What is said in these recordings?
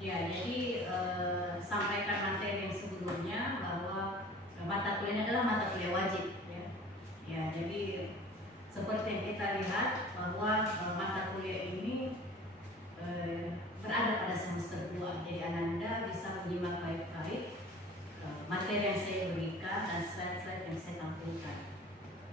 Ya, jadi sampaikan materi yang sebelumnya bahwa mata kuliah adalah mata kuliah wajib. Ya, jadi seperti yang kita lihat bahwa mata kuliah ini berada pada semester 2. Jadi Ananda bisa menyimak baik-baik materi yang saya berikan dan slide-slide yang saya tampilkan.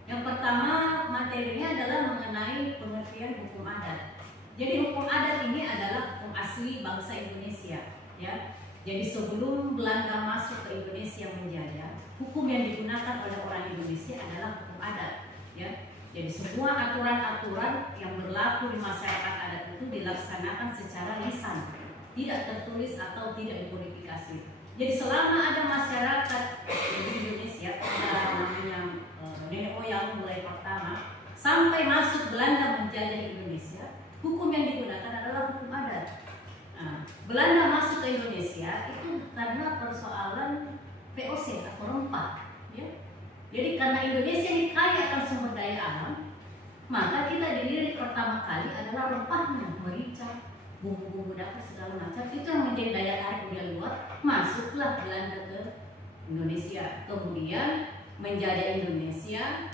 Yang pertama materinya adalah mengenai pengertian hukum adat. Jadi hukum adat ini adalah hukum asli bangsa Indonesia, ya. Jadi sebelum Belanda masuk ke Indonesia menjajah, hukum yang digunakan oleh orang Indonesia adalah hukum adat, ya. Jadi semua aturan-aturan yang berlaku di masyarakat adat itu dilaksanakan secara lisan, tidak tertulis atau tidak dimodifikasi. Jadi selama ada masyarakat di Indonesia, namanya nenek moyang mulai pertama sampai masuk Belanda menjajah Indonesia, hukum yang digunakan adalah hukum adat. Nah, Belanda masuk ke Indonesia itu karena persoalan VOC atau rempah, ya. Jadi karena Indonesia ini kaya akan sumber daya alam, maka kita dilirik pertama kali adalah rempahnya, merica, bumbu-bumbu dapur segala macam. Itu yang menjadi daya tarik dari luar. Masuklah Belanda ke Indonesia, kemudian menjajah Indonesia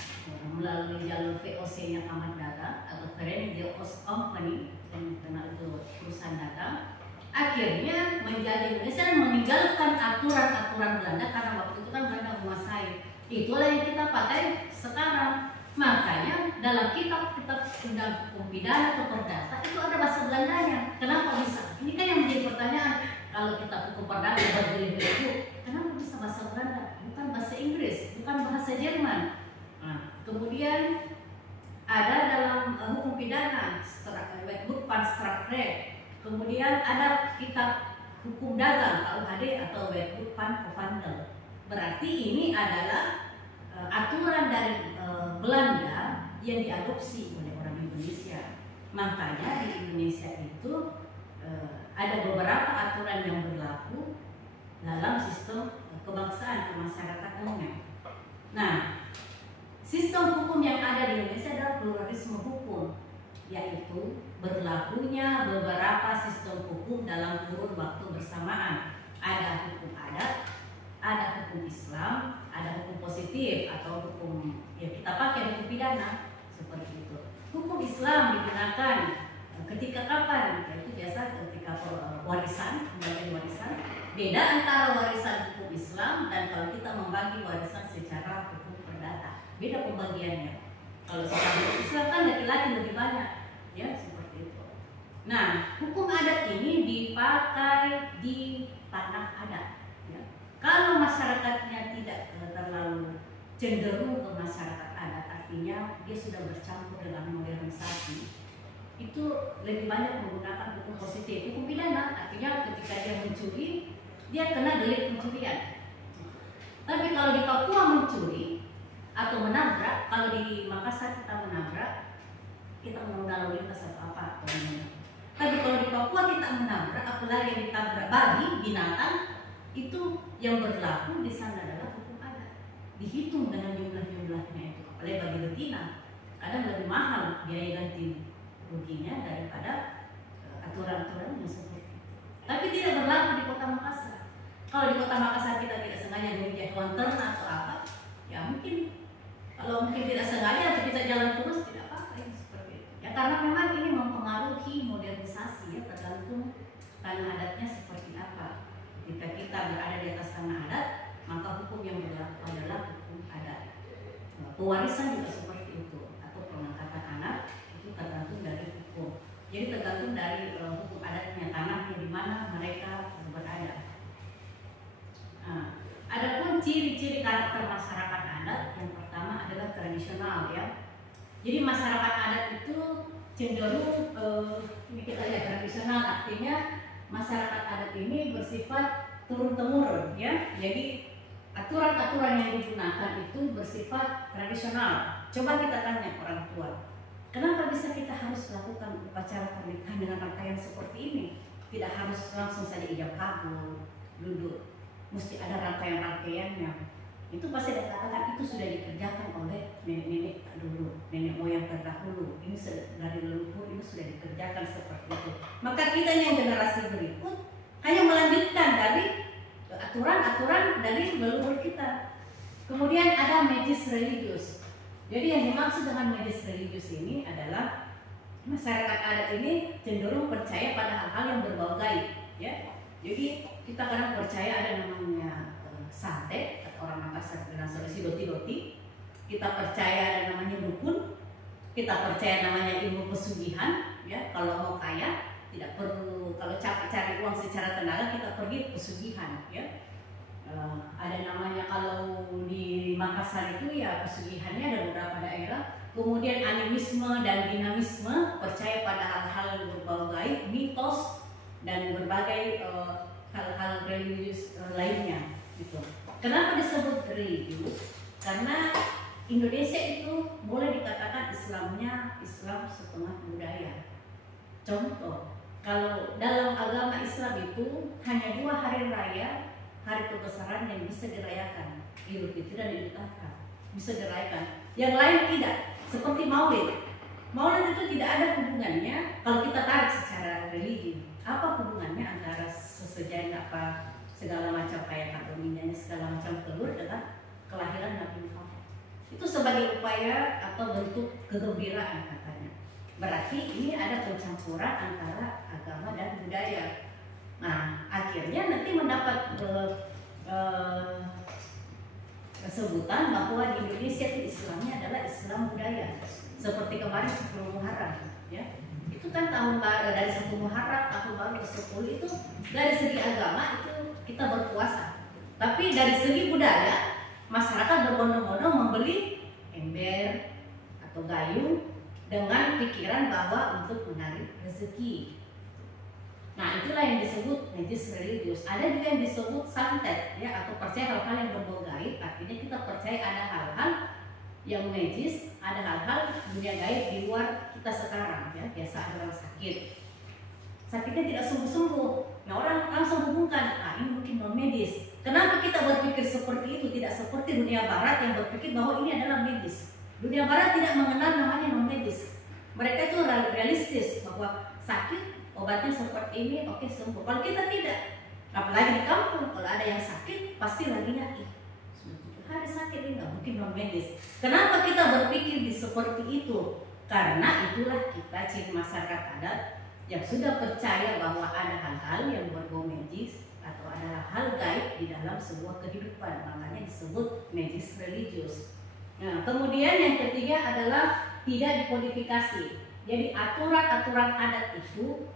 melalui jalur VOC-nya Kamar Dagang atau Verenigde Oost Company, yang dikenal itu perusahaan dagang. Akhirnya menjajah Indonesia dan meninggalkan aturan-aturan Belanda karena waktu itu kan Belanda menguasai. Itulah yang kita pakai sekarang. Makanya dalam kitab-kitab undang hukum pidana atau perdata itu ada bahasa Belandanya. Kenapa bisa? Ini kan yang menjadi pertanyaan. Kalau kita hukum perdata berjilid-jilid, kenapa bisa bahasa Belanda? Bukan bahasa Inggris, bukan bahasa Jerman. Nah, kemudian ada dalam hukum pidana Wetboek van Strafrecht. Kemudian ada kitab hukum dagang KUHD atau Wetboek van Koophandel. Berarti ini adalah aturan dari Belanda yang diadopsi oleh orang Indonesia. Makanya di Indonesia itu ada beberapa aturan yang berlaku dalam sistem kebangsaan kemasyarakatan. Nah, sistem hukum yang ada di Indonesia adalah pluralisme hukum, yaitu berlakunya beberapa sistem hukum dalam kurun waktu bersamaan. Ada hukum adat, ada hukum Islam, ada hukum positif atau hukum yang kita pakai hukum pidana seperti itu. Hukum Islam digunakan ketika kapan? Yaitu biasa ketika warisan, pembagian warisan. Beda antara warisan hukum Islam dan kalau kita membagi warisan secara hukum perdata. Beda pembagiannya. Kalau secara hukum Islam kan laki-laki lebih banyak, ya seperti itu. Nah, hukum adat ini dipakai di tanah adat. Kalau masyarakatnya tidak terlalu cenderung ke masyarakat adat, artinya dia sudah bercampur dengan modernisasi, itu lebih banyak menggunakan hukum positif. Hukum pidana artinya ketika dia mencuri, dia kena delik pencurian. Tapi kalau di Papua mencuri atau menabrak, kalau di Makassar kita menabrak, kita mengenal lalu lintas atau apa. Tapi kalau di Papua kita menabrak, apalagi yang ditabrak babi, binatang, itu yang berlaku di sana adalah hukum adat. Dihitung dengan jumlah-jumlahnya itu. Apalagi bagi betina, kadang lebih mahal biaya ganti ruginya daripada aturan-aturan yang seperti itu. Tapi tidak berlaku di Kota Makassar. Kalau di Kota Makassar kita tidak sengaja menjatuhkan ternak atau apa, ya mungkin kalau mungkin tidak sengaja atau kita jalan terus tidak apa-apa ya, seperti itu. Ya karena memang ini mempengaruhi modernisasi, ya tergantung tanah adatnya seperti apa. Jika kita berada di atas tanah adat, maka hukum yang berlaku adalah hukum adat. Pewarisan juga seperti itu, atau pengangkatan anak itu tergantung dari hukum. Jadi tergantung dari hukum adatnya, tanahnya di mana mereka berada. Nah, adapun ciri-ciri karakter masyarakat adat, yang pertama adalah tradisional, ya. Jadi masyarakat adat itu cenderung ini kita lihat tradisional, artinya masyarakat adat ini bersifat turun-temurun, ya. Jadi aturan-aturan yang digunakan itu bersifat tradisional. Coba kita tanya orang tua, kenapa bisa kita harus melakukan upacara pernikahan dengan rangkaian seperti ini? Tidak harus langsung saja ijab kabul, duduk, mesti ada rangkaian-rangkaiannya. Itu pasti dikatakan itu sudah dikerjakan oleh nenek-nenek dulu, nenek moyang terdahulu. Ini dari leluhur ini sudah dikerjakan seperti itu. Maka kita yang generasi berikut hanya melanjutkan dari aturan-aturan dari leluhur kita. Kemudian ada magis religius. Jadi yang dimaksud dengan magis religius ini adalah masyarakat adat ini cenderung percaya pada hal-hal yang berbau gaib, ya. Jadi kita kadang percaya ada namanya santet, atau orang Makassar dengan solusi doti-doti. Kita percaya ada namanya dukun. Kita percaya namanya ilmu pesugihan, ya. Kalau mau kaya tidak perlu, kalau capek cari uang secara tenaga kita pergi pesugihan, ya. Ada namanya kalau di Makassar itu ya pesugihannya ada beberapa daerah. Kemudian animisme dan dinamisme, percaya pada hal-hal berbau gaib, mitos dan berbagai hal-hal religius lainnya gitu. Kenapa disebut religius? Karena Indonesia itu boleh dikatakan Islamnya Islam setengah budaya. Contoh, kalau dalam agama Islam itu hanya 2 hari raya, hari kebesaran yang bisa dirayakan, Idul Fitri dan Idul Adha bisa dirayakan. Yang lain tidak, seperti Maulid. Maulid itu tidak ada hubungannya kalau kita tarik secara religi. Apa hubungannya antara sesejarah apa segala macam kayak kado minyak segala macam telur dengan kelahiran Nabi Muhammad? Itu sebagai upaya atau bentuk kegembiraan katanya. Berarti ini ada pencampuran antara agama dan budaya. Nah, akhirnya nanti mendapat sebutan bahwa di Indonesia itu Islamnya adalah Islam budaya. Seperti kemarin 10 Muharram, ya. Itu kan tahun baru dari 1 Muharram, tahun baru ke-10 itu dari segi agama itu kita berpuasa. Tapi dari segi budaya, masyarakat berbondong-bondong membeli ember atau gayung dengan pikiran bahwa untuk menarik rezeki. Nah, itulah yang disebut magis religius. Ada juga yang disebut santet, ya, atau percaya hal-hal yang berbau gaib. Artinya kita percaya ada hal-hal yang magis, ada hal-hal dunia gaib di luar kita sekarang, ya. Biasa ada orang sakit, sakitnya tidak sembuh-sembuh. Nah, orang langsung hubungkan, ini mungkin non medis. Kenapa kita berpikir seperti itu? Tidak seperti dunia barat yang berpikir bahwa ini adalah medis. Dunia barat tidak mengenal namanya non medis. Mereka itu realistis bahwa sakit obatnya seperti ini, oke, sembuh. Kalau kita tidak, apalagi di kampung, kalau ada yang sakit pasti lagi nyaki. Sudah 7 hari sakit, ini nggak mungkin non medis. Kenapa kita berpikir seperti itu? Karena itulah kita ciri masyarakat adat yang sudah percaya bahwa ada hal-hal yang berbau magis atau ada hal gaib di dalam sebuah kehidupan. Makanya disebut magis religius. Nah, kemudian yang ketiga adalah tidak dikodifikasi. Jadi aturan-aturan adat itu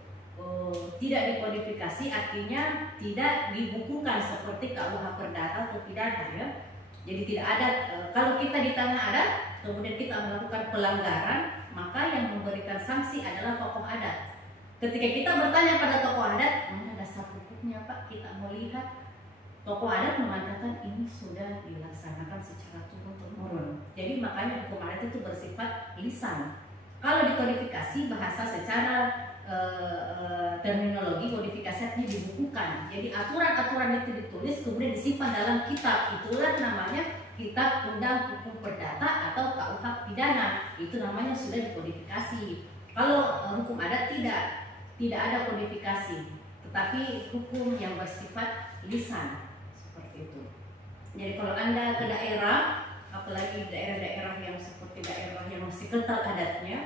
tidak dikodifikasi, artinya tidak dibukukan seperti KUH Perdata atau pidana, ya. Jadi tidak ada, kalau kita di tanah adat kemudian kita melakukan pelanggaran, maka yang memberikan sanksi adalah tokoh adat. Ketika kita bertanya pada tokoh adat, mana dasar hukumnya Pak, kita melihat tokoh adat mengatakan ini sudah dilaksanakan secara turun-temurun. Jadi makanya hukum adat itu bersifat lisan. Kalau dikodifikasi bahasa secara terminologi, kodifikasi artinya dibukukan. Jadi aturan-aturan itu ditulis kemudian disimpan dalam kitab. Itulah namanya kitab undang hukum perdata atau KUH pidana. Itu namanya sudah dikodifikasi. Kalau hukum adat tidak ada kodifikasi, tetapi hukum yang bersifat lisan seperti itu. Jadi kalau Anda ke daerah, apalagi daerah-daerah yang seperti daerah yang masih kental adatnya,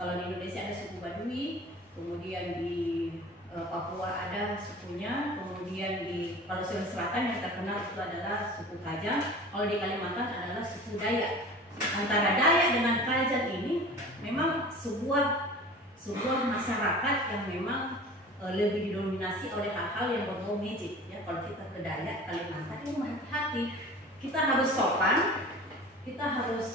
kalau di Indonesia ada suku Baduy, kemudian di Papua ada sukunya, kemudian di Sulawesi Selatan yang terkenal itu adalah suku Kajang, kalau di Kalimantan adalah suku Dayak. Antara Dayak dengan Kajang ini memang sebuah masyarakat yang memang lebih didominasi oleh hal-hal yang berbau magic, ya. Kalau kita ke Dayak, Kalimantan itu hati-hati, kita harus sopan, kita harus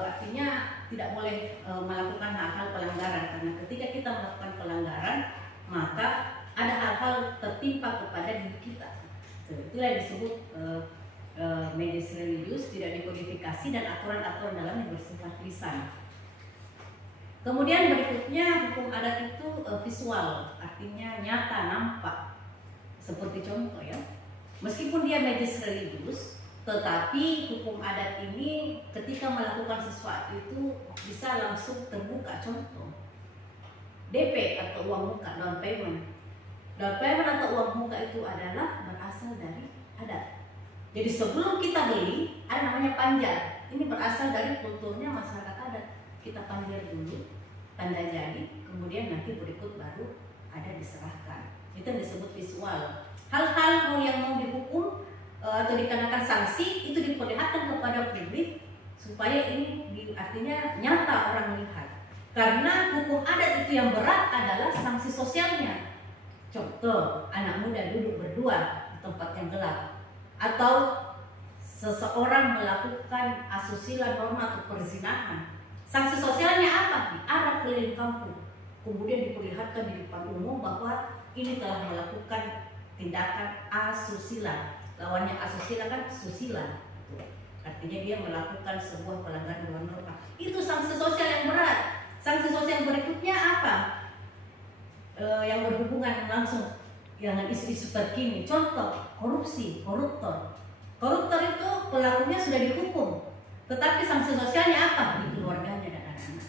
artinya tidak boleh melakukan hal-hal pelanggaran, karena ketika kita melakukan pelanggaran maka ada hal-hal tertimpa kepada diri kita. Itulah yang disebut magis religius, tidak dikodifikasi dan aturan-aturan dalamnya bersifat lisan. Kemudian berikutnya hukum adat itu visual, artinya nyata, nampak. Seperti contoh, ya, meskipun dia magis religius, tetapi hukum adat ini ketika melakukan sesuatu itu bisa langsung terbuka. Contoh, DP atau uang muka, down payment. Dan payment atau uang muka itu adalah berasal dari adat. Jadi sebelum kita beli, ada namanya panjar. Ini berasal dari kulturnya masyarakat adat. Kita panjar dulu, tanda jadi, kemudian nanti berikut baru ada diserahkan. Itu yang disebut visual. Hal-hal yang mau dihukum atau dikenakan sanksi itu diperlihatkan kepada publik supaya ini artinya nyata orang melihat. Karena hukum adat itu yang berat adalah sanksi sosialnya. Contoh, anak muda duduk berdua di tempat yang gelap, atau seseorang melakukan asusila norma atau perzinahan. Sanksi sosialnya apa? Diarak keliling kampung, kemudian diperlihatkan di depan umum bahwa ini telah melakukan tindakan asusila. Lawannya asusila kan susila. Artinya dia melakukan sebuah pelanggaran norma. Itu sanksi sosial yang berat. Sanksi sosial berikutnya apa? Yang berhubungan langsung dengan isu-isu terkini. Contoh, korupsi, koruptor. Koruptor itu pelakunya sudah dihukum, tetapi sanksi sosialnya apa? Di keluarganya dan anak-anak.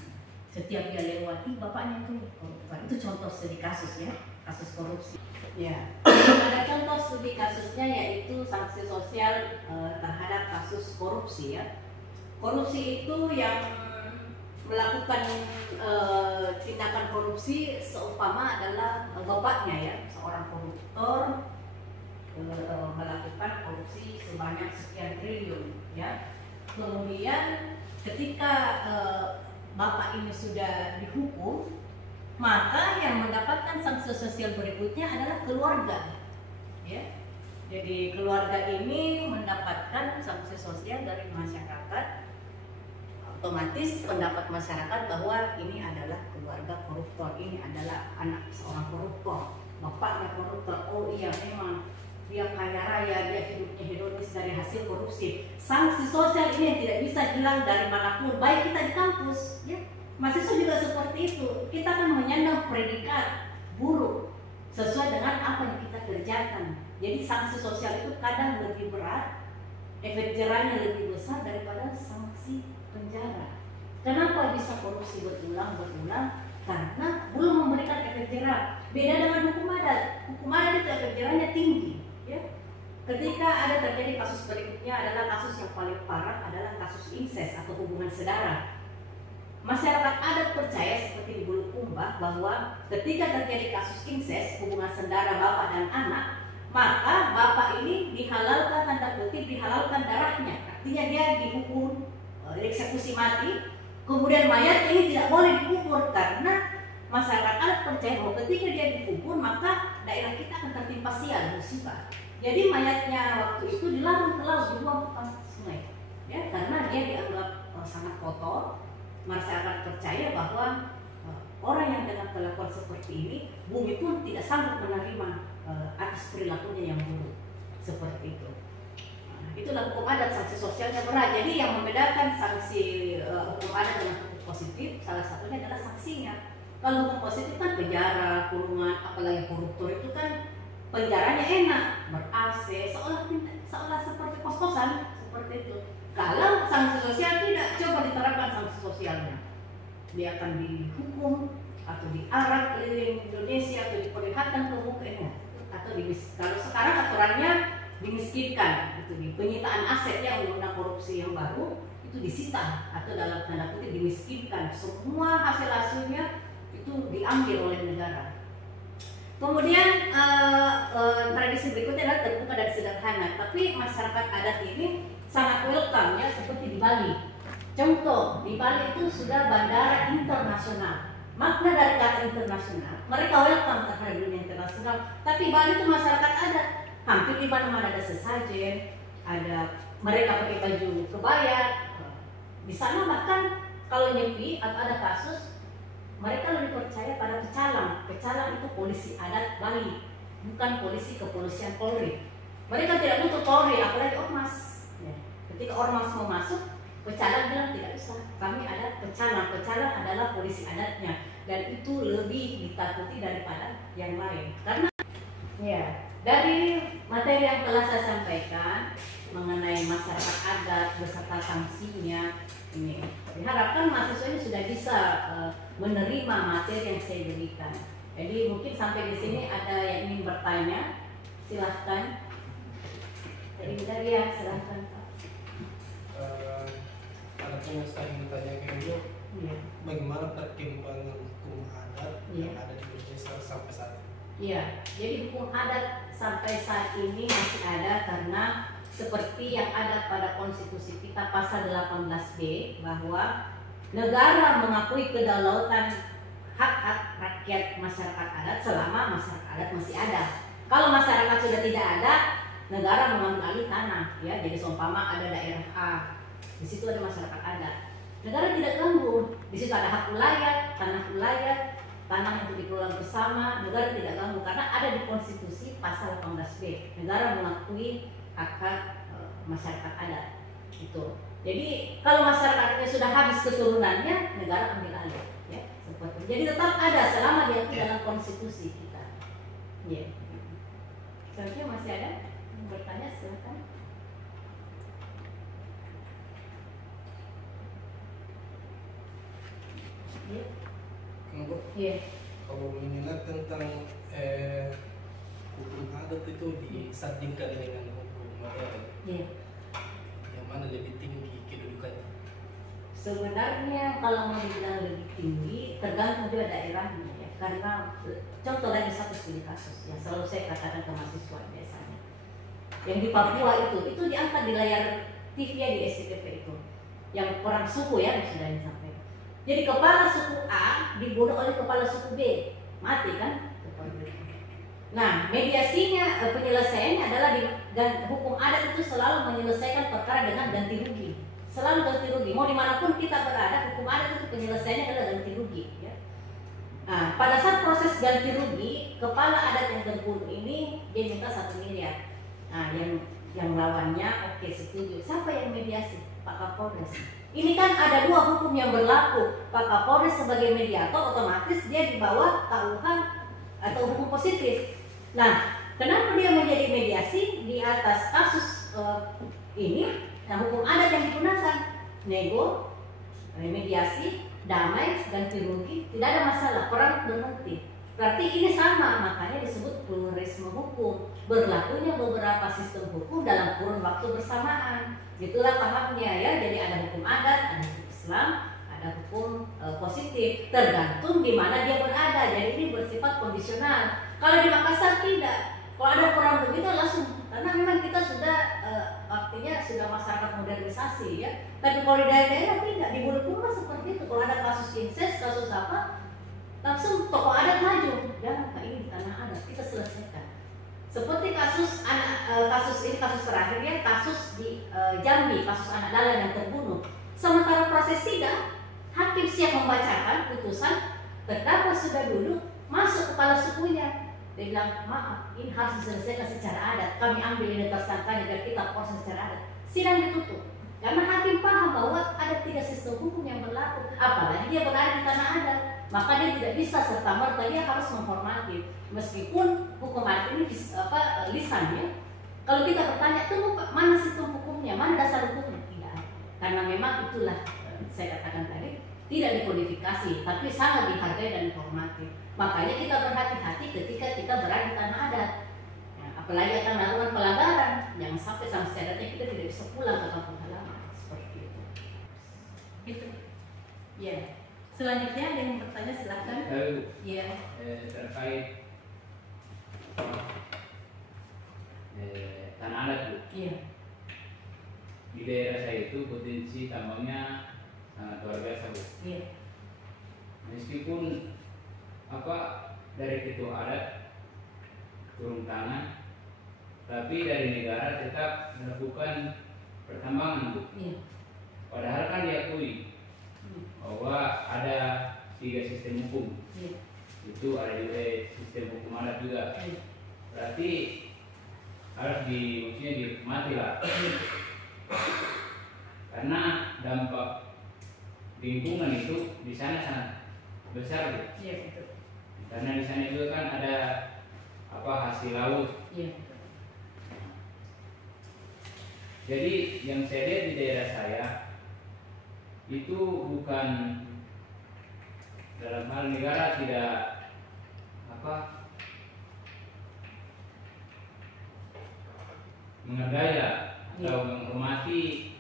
Setiap dia lewati bapaknya itu koruptor. Itu contoh studi kasus ya, kasus korupsi. Ya, ada contoh studi kasusnya yaitu sanksi sosial terhadap kasus korupsi ya. Korupsi itu yang melakukan tindakan korupsi seumpama adalah bapaknya ya, seorang koruptor melakukan korupsi sebanyak sekian triliun ya. Kemudian ketika bapak ini sudah dihukum, maka yang mendapatkan sanksi sosial berikutnya adalah keluarga ya. Jadi keluarga ini mendapatkan sanksi sosial dari masyarakat. Otomatis pendapat masyarakat bahwa ini adalah keluarga koruptor, ini adalah anak seorang koruptor, bapaknya koruptor. Oh iya, memang dia kaya raya, dia hidupnya hedonis dari hasil korupsi. Sanksi sosial ini yang tidak bisa hilang dari manapun, baik kita di kampus ya. Mahasiswa juga seperti itu. Kita akan menyandang predikat buruk sesuai dengan apa yang kita kerjakan. Jadi sanksi sosial itu kadang lebih berat, efek jerahnya lebih besar daripada sanksi penjara. Kenapa bisa korupsi berulang-berulang? Karena belum memberikan efek jerah. Beda dengan hukum adat. Hukum adat itu efek jerahnya tinggi. Ya. Ketika ada terjadi kasus berikutnya adalah kasus yang paling parah adalah kasus incest atau hubungan saudara. Masyarakat adat percaya seperti di Bulukumba bahwa ketika terjadi kasus incest, hubungan saudara bapak dan anak, maka bapak ini dihalalkan, tanda kutip dihalalkan darahnya. Artinya dia dihukum, dieksekusi mati. Kemudian mayat ini tidak boleh dikubur karena masyarakat adat percaya bahwa ketika dia dikubur maka daerah kita akan tertimpa sial, musibah. Jadi mayatnya waktu itu dilarang ke laut, dibuang ke sungai, ya karena dia dianggap sangat kotor. Masyarakat percaya bahwa orang yang dengan kelakuan seperti ini, bumi pun tidak sanggup menerima atas perilakunya yang buruk seperti itu. Itulah hukum adat, sanksi sosialnya berat. Jadi yang membedakan sanksi hukum adat dengan hukum positif salah satunya adalah sanksinya. Kalau hukum positif kan penjara, kurungan, apalagi koruptor itu kan penjaranya enak, ber-AC, seolah seperti kos-kosan seperti itu. Kalau sanksi sosial tidak, coba diterapkan sanksi sosialnya. Dia akan dihukum atau diarak keliling Indonesia atau diperlihatkan ke mukanya atau kalau sekarang aturannya dimiskinkan, itu di penyitaan aset yang undang korupsi yang baru itu disita atau dalam tanda kutip dimiskinkan, semua hasilnya itu diambil oleh negara. Kemudian tradisi berikutnya adalah terbuka dan sederhana, tapi masyarakat adat ini sangat welcome ya, seperti di Bali. Contoh, di Bali itu sudah bandara internasional. Makna dari kata internasional, mereka welcome terhadap dunia internasional. Tapi Bali itu masyarakat adat, hampir di mana-mana ada sesajen, ada mereka pakai baju kebaya. Di sana bahkan kalau nyepi atau ada kasus, mereka lebih percaya pada pecalang. Pecalang itu polisi adat Bali, bukan polisi kepolisian Polri. Mereka tidak butuh Polri, apalagi ormas. Ya. Ketika ormas mau masuk, pecalang bilang tidak usah, kami ada pecalang. Pecalang adalah polisi adatnya, dan itu lebih ditakuti daripada yang lain. Karena ya, dari materi yang telah saya sampaikan mengenai masyarakat adat beserta sanksinya, ini diharapkan mahasiswa ini sudah bisa menerima materi yang saya berikan. Jadi mungkin sampai di sini ada yang ingin bertanya, silahkan. Jadi bentar ya, silahkan Pak. Ada yang saya ingin tanyakan itu, bagaimana perkembangan hukum adat yang ada di Indonesia sampai saat ini? Iya, jadi hukum adat sampai saat ini masih ada karena seperti yang ada pada konstitusi kita pasal 18B bahwa negara mengakui kedaulatan hak-hak rakyat masyarakat adat selama masyarakat adat masih ada. Kalau masyarakat sudah tidak ada, negara mengambil alih tanah, ya. Jadi seumpama ada daerah A, di situ ada masyarakat adat, negara tidak ganggu. Di situ ada hak wilayah, tanah untuk dikelola bersama, negara tidak ganggu karena ada di konstitusi pasal 18B. Negara mengakui hak-hak masyarakat adat itu. Jadi kalau masyarakatnya sudah habis keturunannya, negara ambil alih, ya. Seperti. Jadi tetap ada selama diakui dalam konstitusi kita. Ya. Selanjutnya masih ada yang bertanya, silakan. Ya. Yeah. Kalau mengingat tentang hukum adat itu disandingkan dengan hukum modern, yang mana lebih tinggi kedudukannya? Sebenarnya kalau mau dibilang lebih tinggi tergantung juga daerahnya, ya. Karena contoh lagi satu studi kasus yang selalu saya katakan ke mahasiswa biasanya, yang di Papua itu diangkat di layar TV ya, di SCTV itu, yang perang suku ya sudah disampaikan. Jadi kepala suku A dibunuh oleh kepala suku B, mati kan? Nah, mediasinya, penyelesaiannya adalah dan hukum adat itu selalu menyelesaikan perkara dengan ganti rugi, selalu ganti rugi. Mau dimanapun kita berada, hukum adat itu penyelesaiannya adalah ganti rugi. Ya. Nah, pada saat proses ganti rugi, kepala adat yang terbunuh ini dia minta 1 miliar. Nah, yang lawannya oke, setuju. Siapa yang mediasi? Pak Kapolres. Ini kan ada 2 hukum yang berlaku. Pak Kapolres sebagai mediator otomatis dia di bawah KUH atau hukum positif. Nah, kenapa dia menjadi mediasi di atas kasus ini? Nah, hukum adat yang digunakan nego, mediasi, damai, ganti rugi, tidak ada masalah, perang berhenti. Berarti ini sama, makanya disebut pluralisme hukum. Berlakunya beberapa sistem hukum dalam kurun waktu bersamaan. Itulah tahapnya ya. Jadi ada hukum adat, ada hukum Islam, ada hukum positif, tergantung di mana dia berada. Jadi ini bersifat kondisional. Kalau di Makassar tidak. Kalau ada perang begitu langsung, karena memang kita sudah artinya sudah masyarakat modernisasi ya. Tapi kalau di daerah-daerah tidak, di Bulukumba seperti itu. Kalau ada kasus incest, kasus apa, langsung tokoh adat maju. Jangan Pak, ini di tanah adat, kita selesaikan. Seperti kasus kasus terakhir ya, kasus di Jambi, kasus anak dalang yang terbunuh. Sementara proses sidang, hakim siap membacakan putusan, terdakwa sudah duduk, masuk kepala sukunya. Dia bilang, maaf, ini harus diselesaikan secara adat. Kami ambil ini tersangka agar kita proses secara adat. Sidang ditutup. Karena hakim paham bahwa ada 3 sistem hukum yang berlaku. Apalagi dia berada di tanah adat. Maka dia tidak bisa serta-merta, dia harus menghormati. Meskipun hukum adat ini lisannya, kalau kita bertanya, tunggu Pak, mana sistem hukumnya, mana dasar hukumnya? Tidak. Karena memang itulah, saya katakan tadi, tidak dikodifikasi, tapi sangat dihargai dan dihormati. Makanya kita berhati-hati ketika kita berada di tanah adat. Nah, apalagi akan melakukan pelanggaran, jangan sampai sanksi adatnya kita tidak bisa pulang ke kampung halaman. Seperti itu. Gitu. Ya. Selanjutnya ada yang bertanya, silahkan. Iya. Terkait tanah adat Bu. Iya. Di daerah saya itu potensi tambangnya sangat luar biasa Bu. Iya. Meskipun dari ketua adat turun tanah, tapi dari negara tetap melakukan pertambangan Bu. Iya. Padahal kan diakui bahwa ada 3 sistem hukum. Iya. Itu ada juga sistem hukum adat juga. Iya. Berarti harus dihormati lah. Karena dampak lingkungan itu di sana sangat besar. Iya, betul. Karena di sana juga kan ada hasil laut. Iya. Jadi yang saya lihat di daerah saya itu bukan dalam hal negara tidak menghargai atau menghormati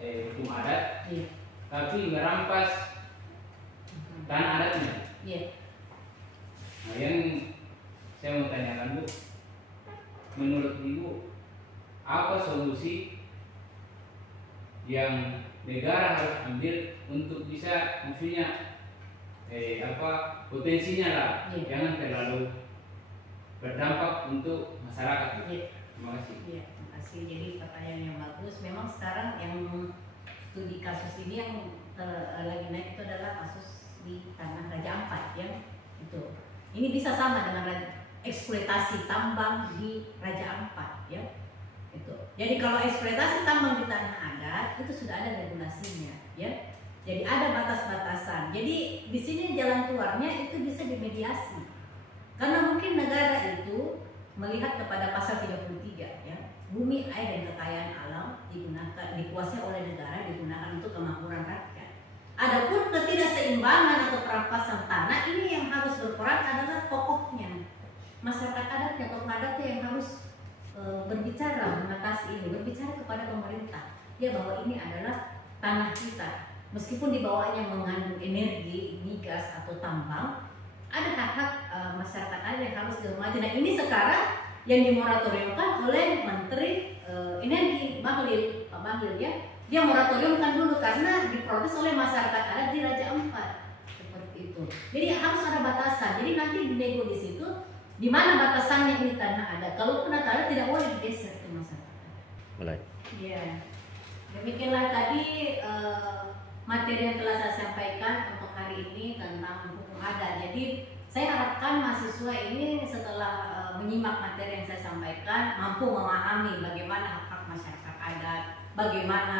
hukum adat, tapi merampas tanah adatnya. Nah, yang saya mau tanyakan Bu, menurut Ibu apa solusi yang negara harus ambil untuk bisa maksudnya potensinya lah, jangan terlalu berdampak untuk masyarakat. Terima kasih. Terima kasih. Jadi pertanyaan yang bagus. Memang sekarang yang studi kasus ini yang lagi naik itu adalah kasus di tanah Raja Ampat, ya. Itu. Ini bisa sama dengan eksploitasi tambang di Raja Ampat, ya. Itu. Jadi kalau eksploitasi tambang di tanah adat itu sudah ada regulasinya, ya. Jadi ada batas-batasan. Jadi di sini jalan keluarnya itu bisa dimediasi. Karena mungkin negara itu melihat kepada pasal 33, ya. Bumi, air, dan kekayaan alam dikuasai oleh negara, digunakan untuk kemakmuran rakyat. Adapun ketidakseimbangan atau perampasan tanah ini yang harus berperan adalah tokohnya, masyarakat adatnya, tokoh adatnya yang harus berbicara mengatasi ini, berbicara kepada pemerintah, ya, bahwa ini adalah tanah kita. Meskipun di bawahnya mengandung energi, migas atau tambang, ada hak-hak masyarakat adat yang harus dihormati. Nah, ini sekarang yang dimoratoriumkan oleh Menteri Energi Bahlil, Pak Bahlil, ya. Dia moratoriumkan dulu karena diprotes oleh masyarakat adat di Raja Ampat, seperti itu. Jadi harus ada batasan. Jadi nanti dinego di situ di mana batasannya ini tanah adat. Kalau tanah adat tidak boleh digeser ke masyarakat. Boleh. Ya, demikianlah tadi materi yang telah saya sampaikan untuk hari ini tentang hukum adat. Jadi saya harapkan mahasiswa ini setelah menyimak materi yang saya sampaikan mampu memahami bagaimana hak-hak masyarakat adat, bagaimana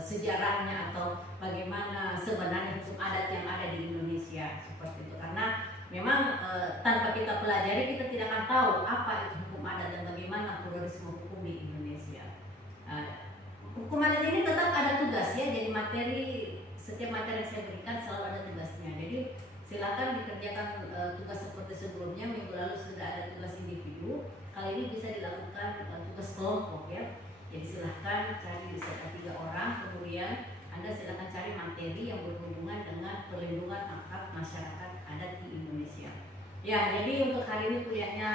sejarahnya atau bagaimana sebenarnya hukum adat yang ada di Indonesia, seperti itu. Karena memang tanpa kita pelajari kita tidak akan tahu apa itu hukum adat dan bagaimana pluralisme hukum di Indonesia. Hukum adat ini tetap ada tugas, ya. Jadi setiap materi yang saya berikan selalu ada tugasnya. Jadi silakan dikerjakan tugas seperti sebelumnya. Minggu lalu sudah ada tugas individu, kali ini bisa dilakukan tugas kelompok, ya. Jadi silahkan cari sekitar 3 orang, kemudian Anda silahkan cari materi yang berhubungan dengan perlindungan hak-hak masyarakat adat di Indonesia. Ya, jadi untuk hari ini kuliahnya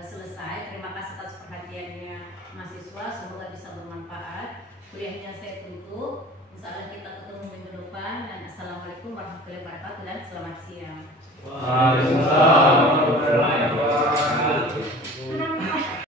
selesai. Terima kasih atas perhatiannya mahasiswa, semoga bisa bermanfaat. Kuliahnya saya tutup. Insyaallah kita ketemu minggu depan. Dan assalamualaikum warahmatullahi wabarakatuh dan selamat siang. Waalaikumsalam.